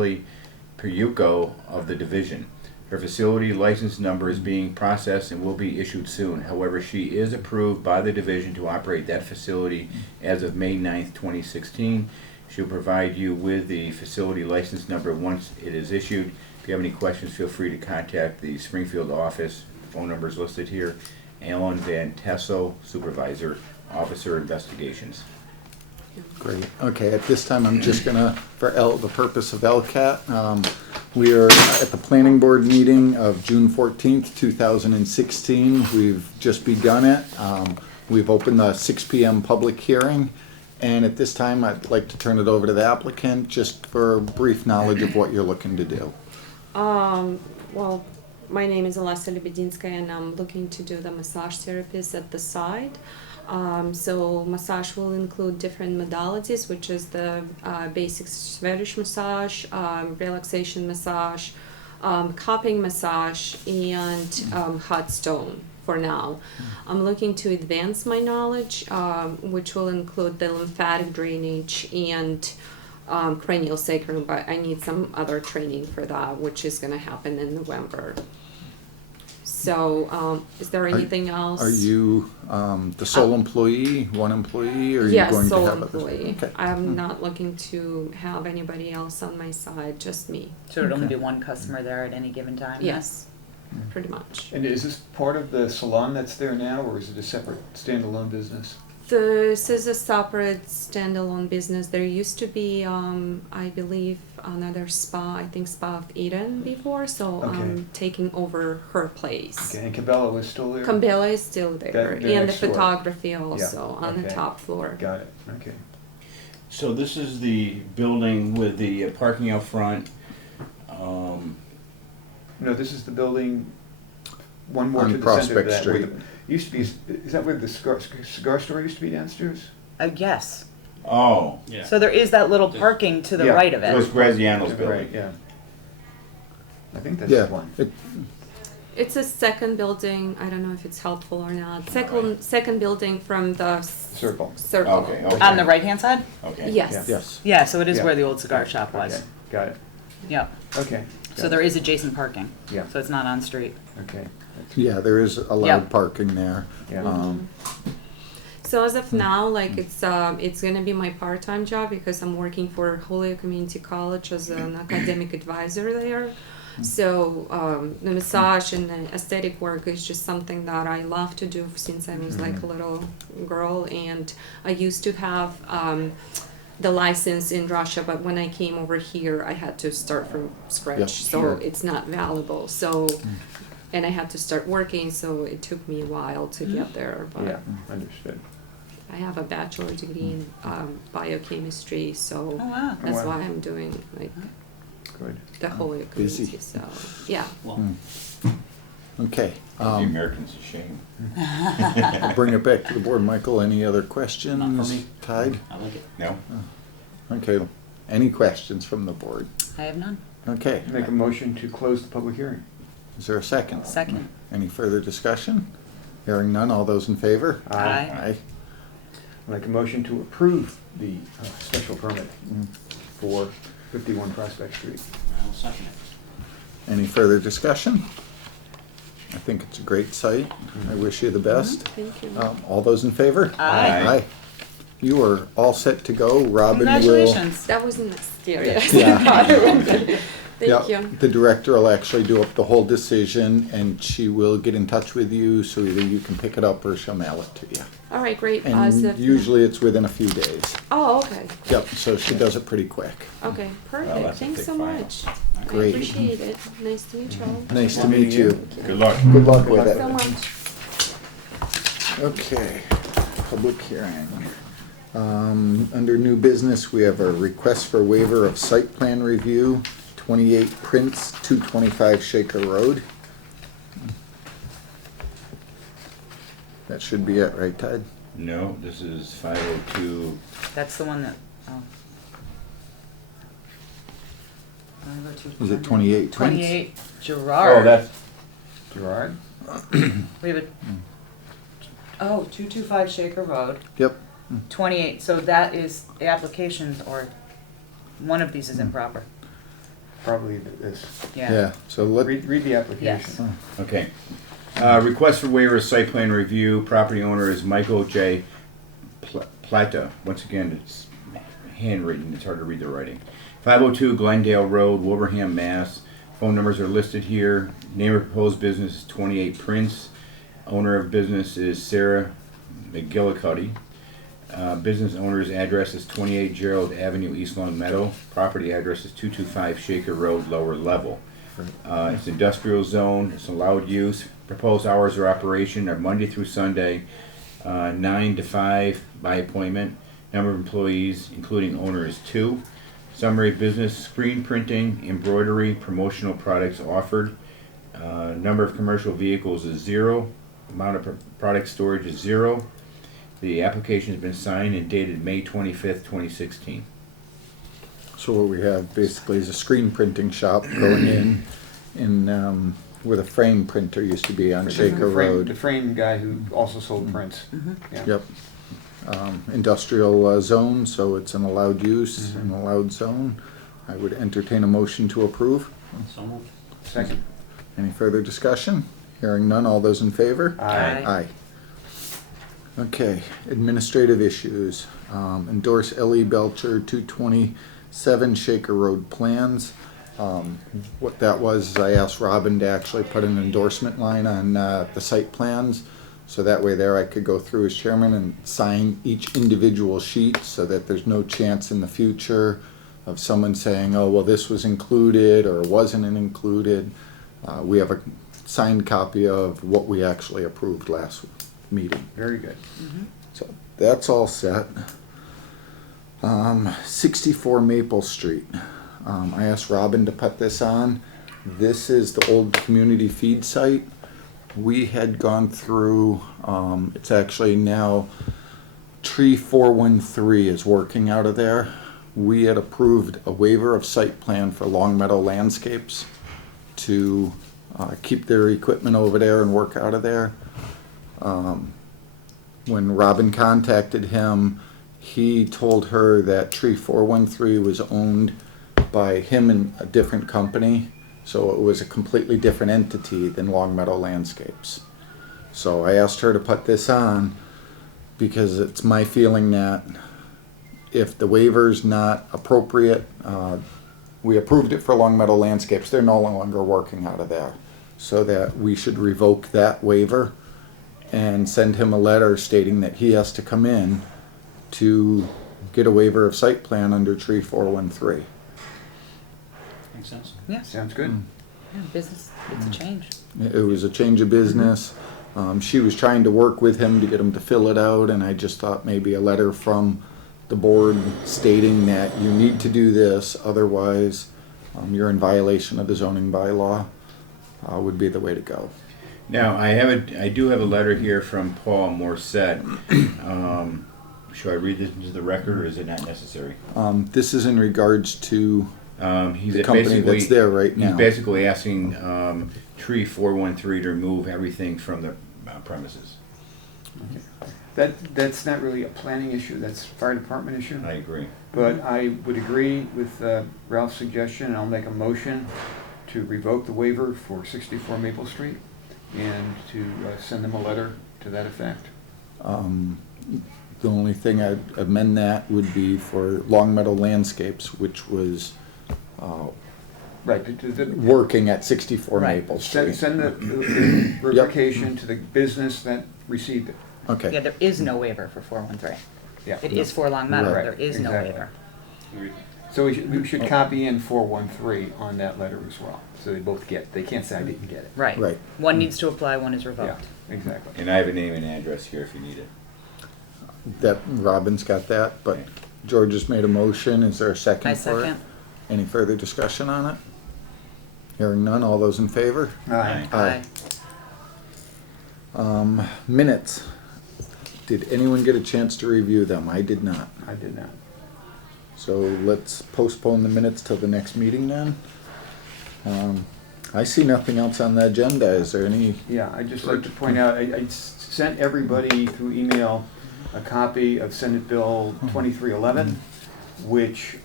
Puyuko of the division. Her facility license number is being processed and will be issued soon. However, she is approved by the division to operate that facility as of May 9th, 2016. She'll provide you with the facility license number once it is issued. If you have any questions, feel free to contact the Springfield office. Phone number is listed here. Alan Van Tesso, Supervisor, Officer Investigations. Great. Okay, at this time, I'm just gonna, for the purpose of LCAT, we are at the planning board meeting of June 14th, 2016. We've just begun it. We've opened the 6 p.m. public hearing. And at this time, I'd like to turn it over to the applicant just for a brief knowledge of what you're looking to do. Well, my name is Alessa Lebedinskaya, and I'm looking to do the massage therapist at the site. So massage will include different modalities, which is the basic Swedish massage, relaxation massage, cupping massage, and hot stone for now. I'm looking to advance my knowledge, which will include the lymphatic drainage and cranial sacrum, but I need some other training for that, which is going to happen in November. So, is there anything else? Are you the sole employee, one employee, or are you yes, going to sole have employee. Okay. I'm not looking to have anybody else on my side, just me. So there'd only be one customer there at any given time? then? Yes, pretty much. And is this part of the salon that's there now, or is it a separate standalone business? This is a separate standalone business. There used to be, I believe, another spa, I think Spa of Eden before, so Okay. I'm taking over her place. Okay, and Cabela is still there? Cambella is still there, They're and the next door. photography also on the okay. top floor. Got it, okay. So this is the building with the parking out front. No, this is the building, one more On to the center of Prospect that. where Street. the- Used to be, is that where the cigar store used to be downstairs? Yes. Oh, Yeah. So there is that little parking to the Yeah. right of it was it. Graziano's Right, building. yeah. I think that's Yeah, the one. It's a second building. I don't know if it's helpful or not. Second building from the Circle. circle. Okay, okay. On the right-hand side? Okay. Yes. yes. Yeah, so it is Yeah. where the old cigar shop was. Okay, got it, Yep. okay. So there is adjacent parking. Yeah. So it's not on street. Okay, Yeah, there is allowed Yeah. parking there. yeah. So as of now, like it's gonna be my part-time job because I'm working for Holyoke Community College as an academic advisor there. So the massage and the aesthetic work is just something that I love to do since I was like a little girl, and I used to have the license in Russia, but when I came over here, I had to start from scratch. Yep, so sure. it's not valuable. So. And I had to start working, so it took me a while to get there. But Yeah, understood. I have a bachelor degree in biochemistry, so Oh, wow. that's wow. why I'm doing like Good. the whole Busy. community. So yeah, Well, Okay. The Americans a shame. I'll bring it back to the board. Michael, any other questions? Not for me. Tide? I like it. No? Okay. Any questions from the board? I have none. Okay. Make a motion to close the public hearing. Is there a second? Second. Any further discussion? Hearing none, all those in favor? Aye. Aye. Make a motion to approve the special permit for 51 Prospect Street. I'll second it. Any further discussion? I think it's a great site. I wish you the best. thank you. All those in favor? Aye. Aye. You are all set to go. Robin will. Congratulations. That was mysterious. Yeah. Thank Yeah, you. the director will actually do up the whole decision, and she will get in touch with you, so either you can pick it up or she'll mail it to you. All right, great. And usually it's within a few days. Oh, okay. Yep, so she does it pretty quick. Okay, perfect. that's a Thanks big so file. much. Great. I appreciate it. Nice to meet you all. Nice to meet you. Good luck. Good luck with Thanks so it. much. Okay, public hearing. Under new business, we have a request for waiver of site plan review, 28 Prince, 225 Shaker Road. That should be it, right, Todd? No, this is 502. That's the one that, oh. Wanna go to Is it 28 Prince? 28 Gerard. Oh, that's, Gerard? We have a, oh, 225 Shaker Road, Yep. 28, so that is, the application, or one of these is improper. probably this. Yeah, so let, Read the application. Okay. Request for waiver of site plan review. Property owner is Michael J. Plata. Once again, it's handwritten. It's hard to read the writing. 502 Glendale Road, Wilbraham, Mass. Phone numbers are listed here. Name of proposed business is 28 Prince. Owner of business is Sarah McGillicuddy. Business owner's address is 28 Gerald Avenue, East Long Meadow. Property address is 225 Shaker Road, lower level. It's industrial zone. It's allowed use. Proposed hours of operation are Monday through Sunday, 9 to 5 by appointment. Number of employees, including owner, is 2. Summary business: screen printing, embroidery, promotional products offered. Number of commercial vehicles is 0. Amount of product storage is 0. The application has been signed and dated May 25th, 2016. so what we have basically is a screen printing shop going in where the frame printer used to be on Shaker The Road. frame guy who also sold prints. Yeah. Yep. Industrial zone, so it's an allowed use, an allowed zone. I would entertain a motion to approve. So moved. Second. Any further discussion? Hearing none, all those in favor? Aye. Aye. Okay, administrative issues. Endorse L.E. Belcher 227 Shaker Road plans. What that was is I asked Robin to actually put an endorsement line on the site plans. So that way there I could go through as chairman and sign each individual sheet so that there's no chance in the future of someone saying, oh, well, this was included or wasn't included. We have a signed copy of what we actually approved last meeting. Very good. So that's all set. 64 Maple Street. I asked Robin to put this on. This is the old community feed site. We had gone through, it's actually now Tree 413 is working out of there. We had approved a waiver of site plan for Long Meadow Landscapes to keep their equipment over there and work out of there. When Robin contacted him, he told her that Tree 413 was owned by him and a different company. So it was a completely different entity than Long Meadow Landscapes. So I asked her to put this on because it's my feeling that if the waiver's not appropriate, we approved it for Long Meadow Landscapes, they're no longer working out of there. So that we should revoke that waiver and send him a letter stating that he has to come in to get a waiver of site plan under Tree 413. Makes sense. Yeah, Sounds good. yeah, business, it's a change. It was a change of business. She was trying to work with him to get him to fill it out, and I just thought maybe a letter from the board stating that you need to do this, otherwise you're in violation of the zoning bylaw would be the way to go. Now, I do have a letter here from Paul Morset. Should I read this into the record, or is it not necessary? This is in regards to He's the company that's there right now. He's basically asking Tree 413 to remove everything from the premises. That's not really a planning issue, that's a fire department issue. I agree. But I would agree with Ralph's suggestion, and I'll make a motion to revoke the waiver for 64 Maple Street and to send them a letter to that effect. The only thing I'd amend that would be for Long Meadow Landscapes, which was Right. working at 64 Right. Maple Street. Send the revocation to the business that received it. Okay. Yeah, there is no waiver for 413. Yeah. It is for Long Meadow, Right. there is no Exactly. waiver. So we should copy in 413 on that letter as well, so they both get, they can't say I didn't get it. Right. Right. One needs to apply, one is Yeah, revoked. exactly. And I have a name and address here if you need it. That Robin's got that, but Okay. George has made a motion. Is there a second I for it? second. Any further discussion on it? Hearing none, all those in favor? Aye. Aye. Minutes. Did anyone get a chance to review them? I did not. I did not. So let's postpone the minutes till the next meeting then. I see nothing else on the agenda. Is there any? Yeah, I'd just like to point out, I sent everybody through email a copy of Senate Bill 2311, which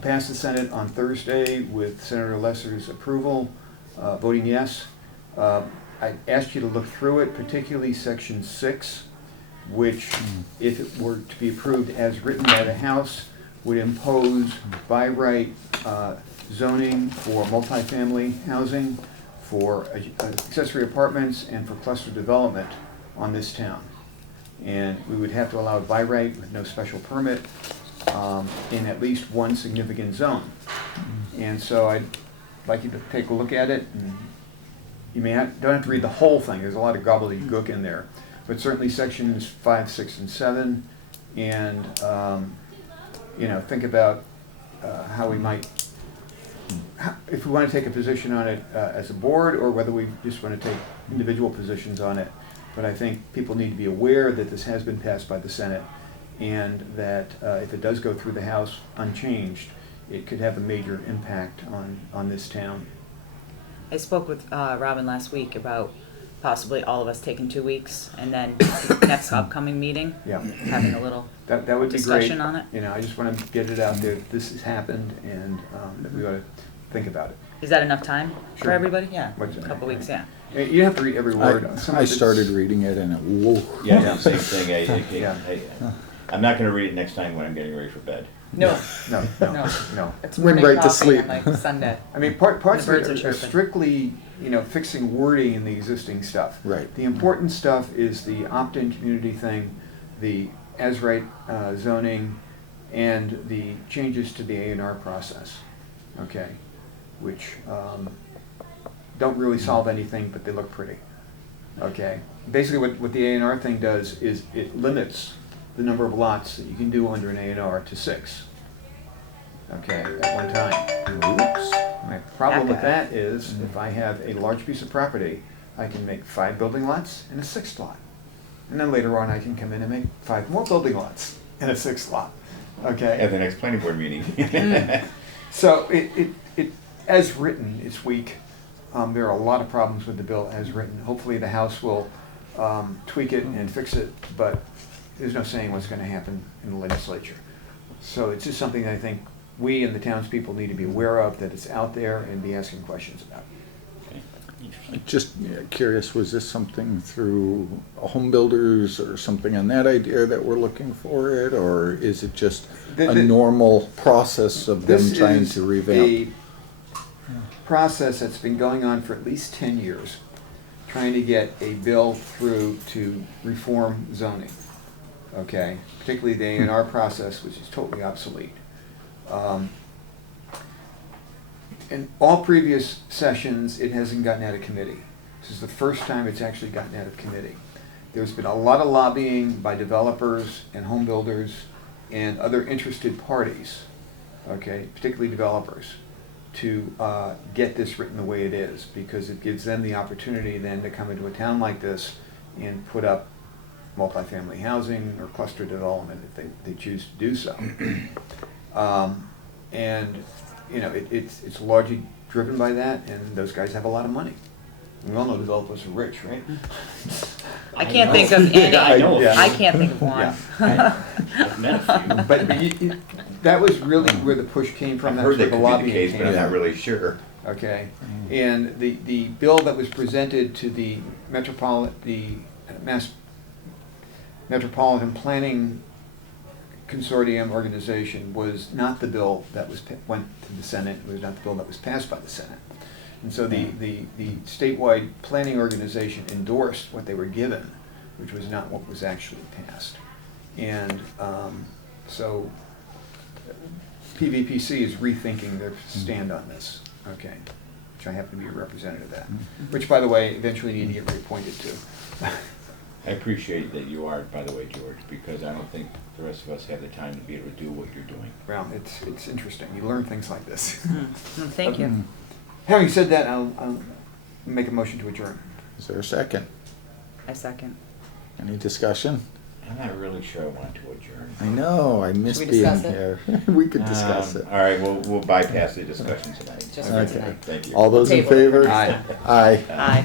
passed the Senate on Thursday with Senator Lesser's approval, voting yes. I asked you to look through it, particularly Section 6, which, if it were to be approved as written by the House, would impose by right zoning for multifamily housing, for accessory apartments, and for cluster development on this town. And we would have to allow it by right with no special permit in at least one significant zone. And so I'd like you to take a look at it. And you don't have to read the whole thing. There's a lot of gobbledygook in there. But certainly sections 5, 6, and 7, and think about how we might, if we want to take a position on it as a board, or whether we just want to take individual positions on it. But I think people need to be aware that this has been passed by the Senate, and that if it does go through the House unchanged, it could have a major impact on this town. I spoke with Robin last week about possibly all of us taking 2 weeks, and then next upcoming meeting, Yeah, having a little that would be great. discussion on it. I just want to get it out there. This has happened, and that we ought to think about it. Is that enough time for Sure. everybody? Yeah, What's a it? couple weeks, yeah. You don't have to read every word. Some I of it's- started reading it and whoa. Yeah, same thing. Yeah. I'm not gonna read it next time when I'm getting ready for bed. No, No. it's Went morning right to coffee sleep. on like Sunday. I mean, parts The of birds it are are chirping. strictly, fixing wording in the existing stuff. Right. The important stuff is the opt-in community thing, the as-right zoning, and the changes to the A&R process, okay? Which don't really solve anything, but they look pretty, okay? Basically, what the A&R thing does is it limits the number of lots that you can do under an A&R to 6, okay, at one time. Oops. My problem with That that is, if I have a large piece of property, I can make 5 building lots and a 6th lot. And then later on, I can come in and make 5 more building lots and a 6th lot, At okay? the next planning board meeting. So it, as written, it's weak. There are a lot of problems with the bill as written. Hopefully, the House will tweak it and fix it, but there's no saying what's gonna happen in the legislature. So it's just something I think we and the townspeople need to be aware of, that it's out there, and be asking questions about. Just curious, was this something through home builders or something on that idea that we're looking for it, or is it just a normal process of them This trying is to revamp? a process that's been going on for at least 10 years, trying to get a bill through to reform zoning, okay? Particularly the A&R process, which is totally obsolete. In all previous sessions, it hasn't gotten out of committee. This is the first time it's actually gotten out of committee. There's been a lot of lobbying by developers and home builders and other interested parties, okay, particularly developers, to get this written the way it is, because it gives them the opportunity then to come into a town like this and put up multifamily housing or cluster development if they choose to do so. And it's largely driven by that, and those guys have a lot of money. We all know developers are rich, right? I can't think of any. I know. Yeah. I can't think of one. Yeah. I've met a few. But that was really where the push came from. I've That's heard where that the could be the lobbying case, but came I'm not from. really sure. Okay, and the bill that was presented to the Mass Metropolitan Planning Consortium organization was not the bill that went to the Senate. It was not the bill that was passed by the Senate. And so the statewide planning organization endorsed what they were given, which was not what was actually passed. And so PVPC is rethinking their stand on this, okay, which I happen to be a representative of that, which, by the way, eventually need to get reappointed to. I appreciate that you are, by the way, George, because I don't think the rest of us have the time to be able to do what you're doing. Well, it's interesting. You learn things like this. Thank you. Having said that, I'll make a motion to adjourn. Is there a second? I second. Any discussion? I'm not really sure I want to adjourn. I know, I missed we being discuss it? here. We could discuss it. All right, we'll bypass the discussion tonight. Just for Okay. tonight. Thank you. All those in Table it for favor? next Aye. Aye. Aye.